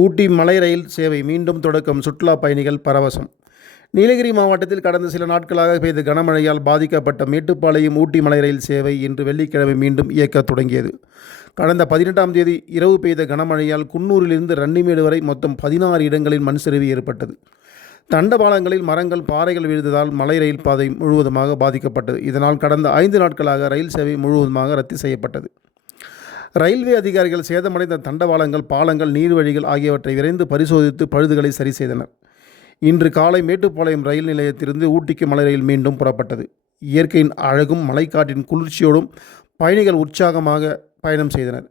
ஊட்டி மலை ரயில் சேவை மீண்டும் தொடக்கம் சுற்றுலா பயணிகள் பரவசம். நீலகிரி மாவட்டத்தில் கடந்த சில நாட்களாக பெய்த கனமழையால் பாதிக்கப்பட்ட மேட்டுப்பாளையம் ஊட்டி மலை ரயில் சேவை இன்று வெள்ளிக்கிழமை மீண்டும் இயக்கத் தொடங்கியது. கடந்த பதினெட்டாம் தேதி இரவு பெய்த கனமழையால் குன்னூரிலிருந்து ரன்னிமேடு வரை மொத்தம் பதினாறு இடங்களில் மண் சரிவு ஏற்பட்டது. தண்டவாளங்களில் மரங்கள் பாறைகள் விழுந்ததால் மலை ரயில் பாதை முழுவதுமாக பாதிக்கப்பட்டது. இதனால் கடந்த ஐந்து நாட்களாக ரயில் சேவை முழுவதுமாக ரத்து செய்யப்பட்டது. ரயில்வே அதிகாரிகள் சேதமடைந்த தண்டவாளங்கள் பாலங்கள் நீர்வழிகள் ஆகியவற்றை விரைந்து பரிசோதித்து பழுதுகளை சரி செய்தனர். இன்று காலை மேட்டுப்பாளையம் ரயில் நிலையத்திலிருந்து ஊட்டிக்கு மலை ரயில் மீண்டும் புறப்பட்டது. இயற்கையின் அழகும் மலைக்காட்டின் குளிர்ச்சியோடும் பயணிகள் உற்சாகமாக பயணம் செய்தனர்.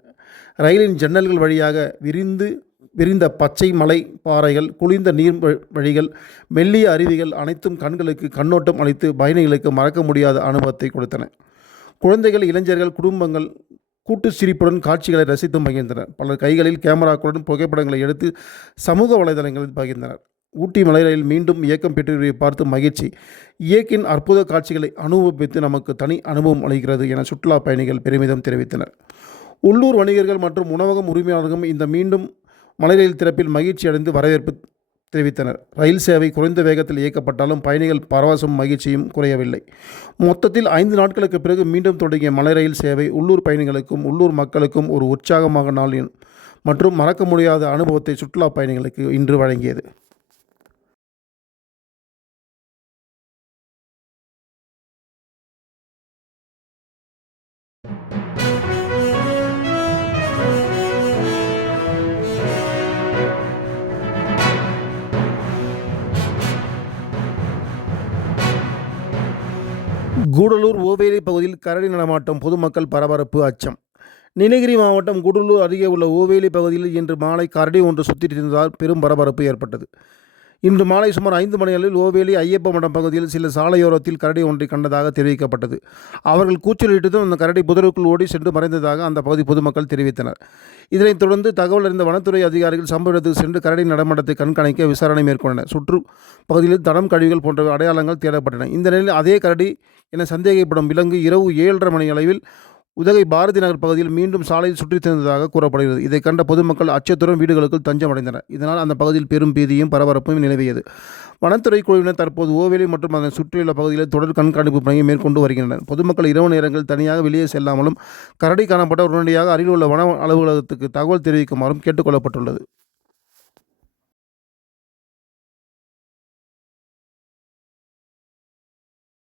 ரயிலின் ஜன்னல்கள் வழியாக விரிந்து விரிந்த பச்சை மலை பாறைகள் குளிர்ந்த நீர் வ- வழிகள் மெல்லிய அருவிகள் அனைத்தும் கண்களுக்கு கண்ணோட்டம் அளித்து பயணிகளுக்கு மறக்க முடியாத அனுபவத்தை கொடுத்தன. குழந்தைகள் இளைஞர்கள் குடும்பங்கள் கூட்டு சிரிப்புடன் காட்சிகளை ரசித்து பகிர்ந்தனர் பலர் கைகளில் கேமராக்களுடன் புகைப்படங்களை எடுத்து சமூக வலைதளங்களில் பகிர்ந்தனர். ஊட்டி மலையில் மீண்டும் இயக்கம் பெற்றவர்களை பார்த்து மகிழ்ச்சி. இயக்கின் அற்புத காட்சிகளை அனுபவித்து நமக்கு தனி அனுபவம் அளிக்கிறது என சுற்றுலா பயணிகள் பெருமிதம் தெரிவித்தனர். உள்ளூர் வணிகர்கள் மற்றும் உணவகம் உரிமையாளர்களும் இந்த மீண்டும் மலையில் திறப்பில் மகிழ்ச்சி அடைந்து வரவேற்பு தெரிவித்தனர். ரயில் சேவை குறைந்த வேகத்தில் இயக்கப்பட்டாலும் பயணிகள் பரவசம் மகிழ்ச்சியும் குறையவில்லை. மொத்தத்தில் ஐந்து நாட்களுக்கு பிறகு மீண்டும் தொடங்கிய மலை ரயில் சேவை உள்ளூர் பயணிகளுக்கும் உள்ளூர் மக்களுக்கும் ஒரு உற்சாகமாக நாள் மற்றும் மறக்க முடியாத அனுபவத்தை சுற்றுலா பயணிகளுக்கு இன்று வழங்கியது. கூடலூர் ஓவேலி பகுதியில் கரடி நடமாட்டம் பொதுமக்கள் பரபரப்பு அச்சம். நீலகிரி மாவட்டம் கூடலூர் அருகே உள்ள ஓவேலி பகுதியில் இன்று மாலை கரடி ஒன்று சுற்றித் திரிந்ததால் பெரும் பரபரப்பு ஏற்பட்டது. இன்று மாலை சுமார் ஐந்து மணிகளில் ஓவேலி ஐயப்ப மடம் பகுதியில் சில சாலையோரத்தில் கரடி ஒன்றை கண்டதாக தெரிவிக்கப்பட்டது. அவர்கள் கூச்சலிட்டதும் அந்த கரடி புதருக்குள் ஓடி சென்று மறைந்ததாக அந்த பகுதி பொதுமக்கள் தெரிவித்தனர். இதனைத் தொடர்ந்து தகவல் அறிந்த வனத்துறை அதிகாரிகள் சம்பவ இடத்துக்கு சென்று கரடி நடமாட்டத்தை கண்காணிக்க விசாரணை மேற்கொண்டனர். சுற்று பகுதியில் தடம் கழிவுகள் போன்ற அடையாளங்கள் தேடப்பட்டன. இந்த நிலையில் அதே கரடி என சந்தேகப்படும் விலங்கு இரவு ஏழரை மணி அளவில் உதகை பாரதி நகர் பகுதியில் மீண்டும் சாலையில் சுற்றித் திறந்ததாக கூறப்படுகிறது. இதை கண்ட பொதுமக்கள் அச்சத்துடன் வீடுகளுக்குள் தஞ்சமடைந்தனர். இதனால் அந்த பகுதியில் பெரும் பீதியும் பரபரப்பும் நிலவியது. வனத்துறை குழுவினர் தற்போது ஓவேலி மற்றும் அதன் சுற்றியுள்ள பகுதிகளில் தொடர் கண்காணிப்பு பணியை மேற்கொண்டு வருகின்றனர். பொதுமக்கள் இரவு நேரங்களில் தனியாக வெளியே செல்லாமலும் கரடி காணப்பட்ட உடனடியாக அருகில் உள்ள வன அலுவலகத்துக்கு தகவல் தெரிவிக்குமாறும் கேட்டுக்கொள்ளப்பட்டுள்ளது